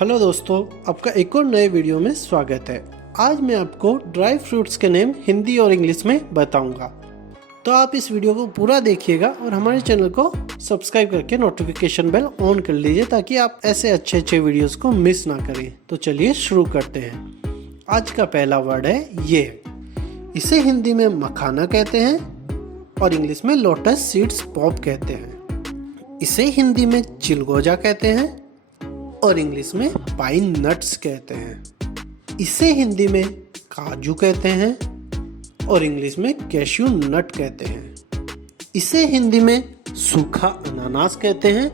Hello दोस्तों, आपका एक और नए वीडियो में स्वागत है। आज मैं आपको ड्राई फ्रूट्स के नेम हिंदी और इंग्लिश में बताऊंगा, तो आप इस वीडियो को पूरा देखिएगा और हमारे चैनल को सब्सक्राइब करके नोटिफिकेशन बेल ऑन कर लीजिए ताकि आप ऐसे अच्छे वीडियोस को मिस ना करें। तो चलिए शुरू करते हैं। आज का पहला वर्ड है ये। इसे हिंदी में मखाना कहते हैं और इंग्लिश में लोटस सीड्स पॉप कहते हैं। इसे हिंदी में चिलगोजा कहते हैं और इंग्लिश में पाइन नट्स कहते हैं। इसे हिंदी में काजू कहते हैं और इंग्लिश में कैश्यू नट कहते हैं। इसे हिंदी में सूखा अनानास कहते हैं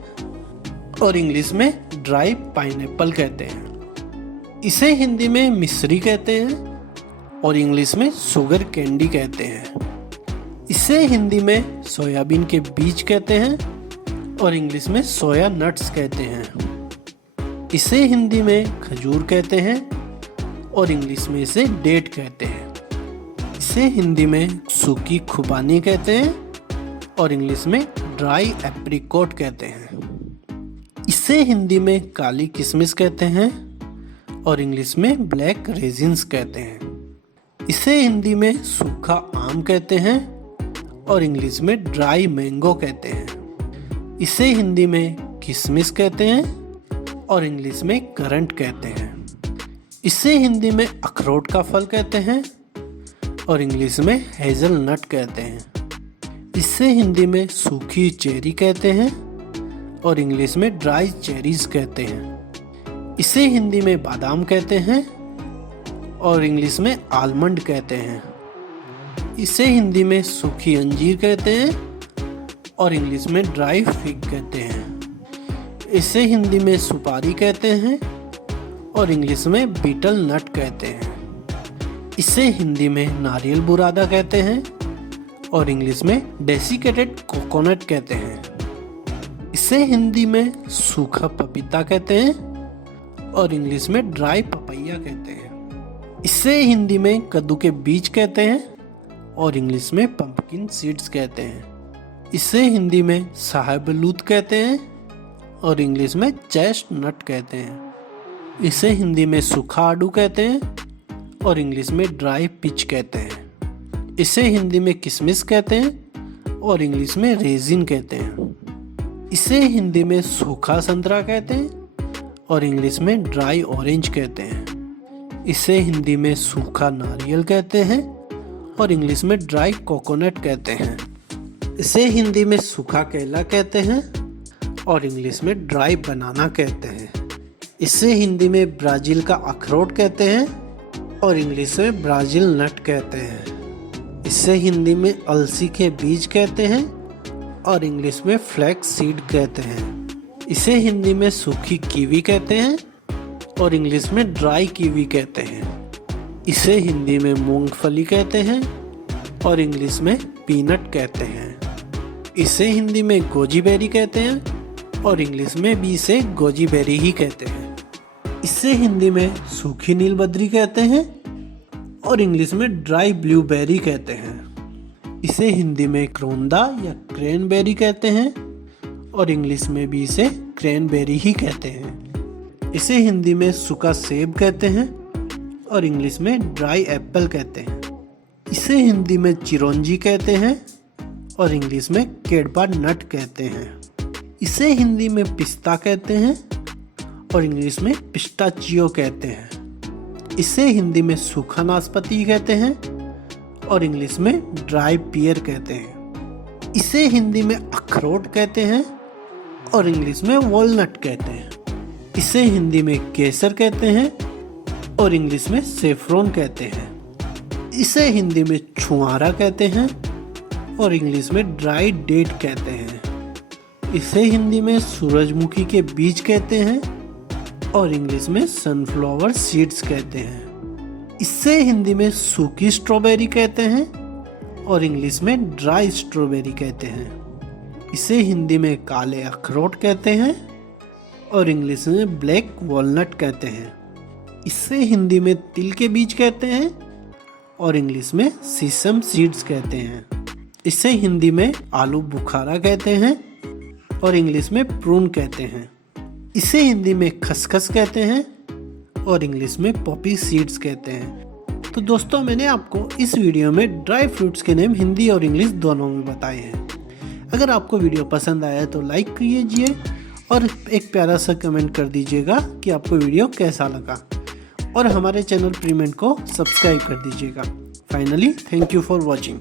और इंग्लिश में ड्राई पाइनएप्पल कहते हैं। इसे हिंदी में मिश्री कहते हैं और इंग्लिश में शुगर कैंडी कहते हैं। इसे हिंदी में सोयाबीन के बीज कहते हैं और इंग्लिश में सोया नट्स कहते हैं। इसे हिंदी में खजूर कहते हैं और इंग्लिश में इसे डेट कहते हैं। इसे हिंदी में सूखी खुबानी कहते हैं और इंग्लिश में ड्राई एप्रिकॉट कहते हैं। इसे हिंदी में काली किशमिश कहते हैं और इंग्लिश में ब्लैक रेजिन्स कहते हैं। इसे हिंदी में सूखा आम कहते हैं और इंग्लिश में ड्राई मैंगो कहते हैं। इसे हिंदी में किशमिश कहते हैं और इंग्लिश में करंट कहते हैं। इसे हिंदी में अखरोट का फल कहते हैं और इंग्लिश में हेज़लनट कहते हैं। इसे हिंदी में सूखी चेरी कहते हैं और इंग्लिश में ड्राई चेरीज कहते हैं। इसे हिंदी में बादाम कहते हैं और इंग्लिश में आलमंड कहते हैं। इसे हिंदी में सूखी अंजीर कहते हैं और इंग्लिश में ड्राई फिग कहते हैं। इसे हिंदी में सुपारी कहते हैं और इंग्लिश में बीटल नट कहते हैं। इसे हिंदी में नारियल बुरादा कहते हैं और इंग्लिश में डेसिकेटेड कोकोनट कहते हैं। इसे हिंदी में सूखा पपीता कहते हैं और इंग्लिश में ड्राई पपैया कहते हैं। इसे हिंदी में कद्दू के बीज कहते हैं और इंग्लिश में पंपकिन सीड्स कहते हैं। इसे हिंदी में शाहबलूत कहते हैं और इंग्लिश में चेस्टनट कहते हैं। इसे हिंदी में सूखा आड़ू कहते हैं और इंग्लिश में ड्राई पिच कहते हैं। इसे हिंदी में किशमिश कहते हैं और इंग्लिश में रेजिन कहते हैं। इसे हिंदी में सूखा संतरा कहते हैं और इंग्लिश में ड्राई ऑरेंज कहते हैं। इसे हिंदी में सूखा नारियल कहते हैं और इंग्लिश में ड्राई कोकोनट कहते हैं। इसे हिंदी में सूखा केला कहते हैं और इंग्लिश में ड्राई बनाना कहते हैं। इसे हिंदी में ब्राज़ील का अखरोट कहते हैं और इंग्लिश में ब्राज़ील नट कहते हैं। इसे हिंदी में अलसी के बीज कहते हैं और इंग्लिश में फ्लैक्स सीड कहते हैं। इसे हिंदी में सूखी कीवी कहते हैं और इंग्लिश में ड्राई कीवी कहते हैं। इसे हिंदी में मूंगफली कहते हैं और इंग्लिश में पीनट कहते हैं। इसे हिंदी में गोजी बेरी कहते हैं और इंग्लिश में भी इसे गोजी बेरी ही कहते हैं। इसे हिंदी में सूखी नीलबद्री कहते हैं और इंग्लिश में ड्राई ब्लूबेरी कहते हैं। इसे हिंदी में क्रोंदा या क्रैनबेरी कहते हैं और इंग्लिश में भी इसे क्रैनबेरी ही कहते हैं। इसे हिंदी में सूखा सेब कहते हैं और इंग्लिश में ड्राई एप्पल कहते हैं। इसे हिंदी में चिरौंजी कहते हैं और इंग्लिश में केडबा नट कहते हैं। इसे हिंदी में पिस्ता कहते हैं और इंग्लिश में पिस्ताचियो कहते हैं। इसे हिंदी में सूखा नाशपाती कहते हैं और इंग्लिश में ड्राई पियर कहते हैं। इसे हिंदी में अखरोट कहते हैं और इंग्लिश में वॉलनट कहते हैं। इसे हिंदी में केसर कहते हैं और इंग्लिश में सेफ्रॉन कहते हैं। इसे हिंदी में छुआरा कहते हैं और इंग्लिश में ड्राई डेट कहते हैं। इसे हिंदी में सूरजमुखी के बीज कहते हैं और इंग्लिश में सनफ्लावर सीड्स कहते हैं। इसे हिंदी में सूखी स्ट्रॉबेरी कहते हैं और इंग्लिश में ड्राई स्ट्रॉबेरी कहते हैं। इसे हिंदी में काले अखरोट कहते हैं और इंग्लिश में ब्लैक वॉलनट कहते हैं। इसे हिंदी में तिल के बीज कहते हैं और इंग्लिश में सीसम सीड्स कहते हैं। इसे हिंदी में आलू बुखारा कहते हैं और इंग्लिश में प्रून कहते हैं। इसे हिंदी में खसखस कहते हैं और इंग्लिश में पॉपी सीड्स कहते हैं। तो दोस्तों, मैंने आपको इस वीडियो में ड्राई फ्रूट्स के नेम हिंदी और इंग्लिश दोनों में बताए हैं। अगर आपको वीडियो पसंद आया तो लाइक कीजिए और एक प्यारा सा कमेंट कर दीजिएगा कि आपको वीडियो कैसा लगा, और हमारे चैनल प्रीमेंट को सब्सक्राइब कर दीजिएगा। Finally, thank you for watching.